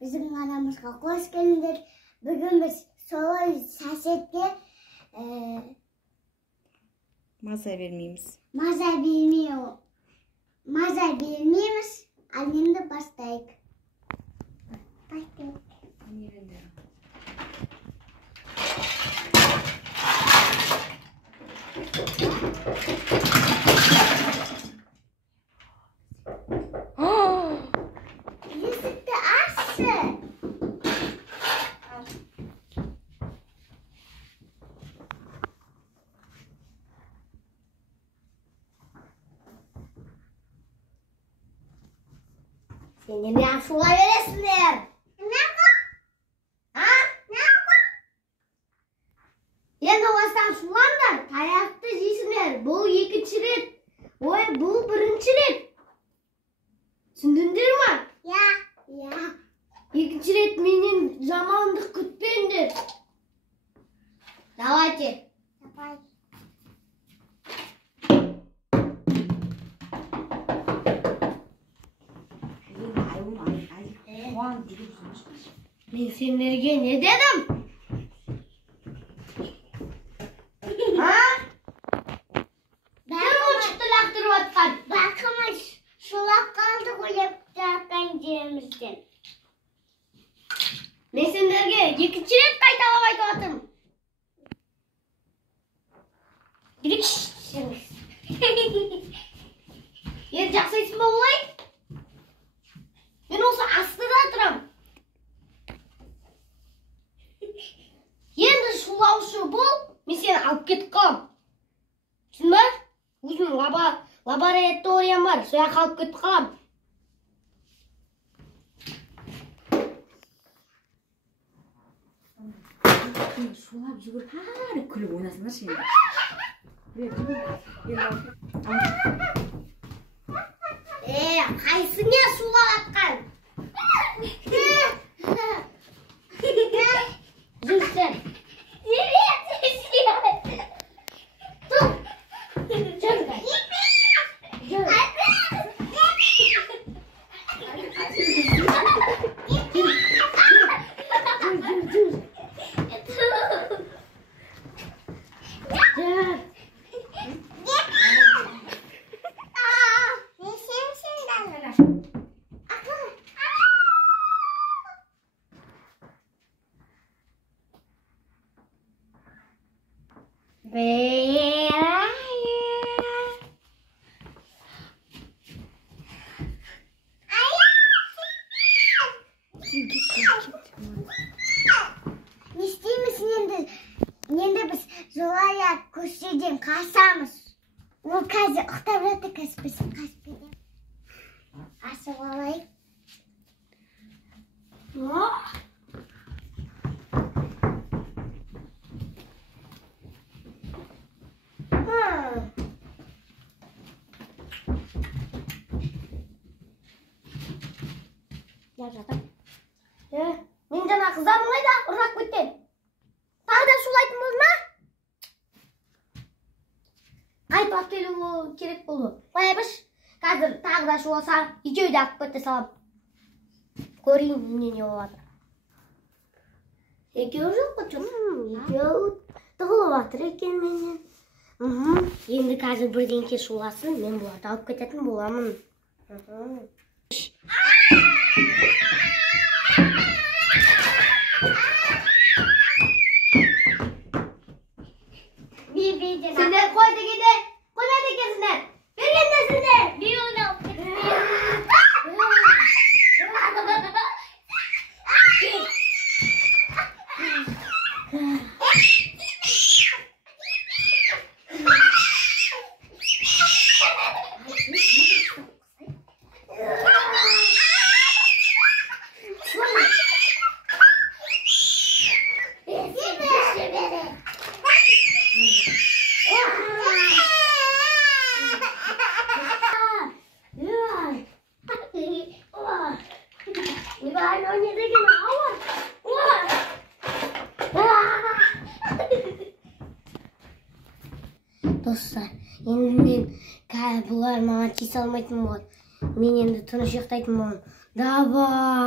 Bizim kanalımıza hoş geldiniz. Bugün biz soru şaşırttık. Mazar vermeyimiz. Mazar bilmiyoruz. Annem de başlayık. Yüzükte aşı. Seni ne sular veresinler? Ne bu? Ha? Ne bu? Енді осыдан суlandır. Tayaқты жейсіңдер. Бұл екінші рет. Ой, бұл бірінші рет. Түсіндіңдер ма? Ya. Екінші рет менен жамандық күтпеңдер. Давайте. Давай. Мен сендерге не дедім? Ha? Kim o çıktı laktırıp atkan? Bakımız sulak kaldı koyup atkan yerimizden. Men sendерге екінші рет қайталап айтып атырмын. Ерекшісіңіз. Жақсайсың ба олай? Мен осы астыда тұрамын. Енді шулаушы бол, мен сені алып кетіп қалам. Түсін ба? Өзімнің лабораториям бар, сояқ алып кетіп қалам. Шулап жүгір, әрі күліп ойнасыңдар сені. Қайсыңа сулап атқан? Жүрсен. Не істейміз енді біз жолая көшеден қашамыз. Ол қазір ұқтап жатыр кәспесін қаспеден. Ашып алайық. Мен жаңа қыздарым қайда? Ұрсақ көттен. Тағы да шулайтын болды ма? Қайтып келу керек болды. Қойбыш, қазір тағы да шуласа, екеуді алып кете салам. Көрейін, не болады. Екеу жоқ қочым. Екеу тығылып жатыр екен менен. Енді қазір бірдеңке шуласын, мен бұларды алып кететін боламын. Sendер қой дегенде, қоймайды екенсіңдер. Бергендесіңдер. Bir onu алып Dostlar, енді бұлар маған тиісе алмайтын болады. Мен енді тыныш ұйықтайтын боламын. Давай!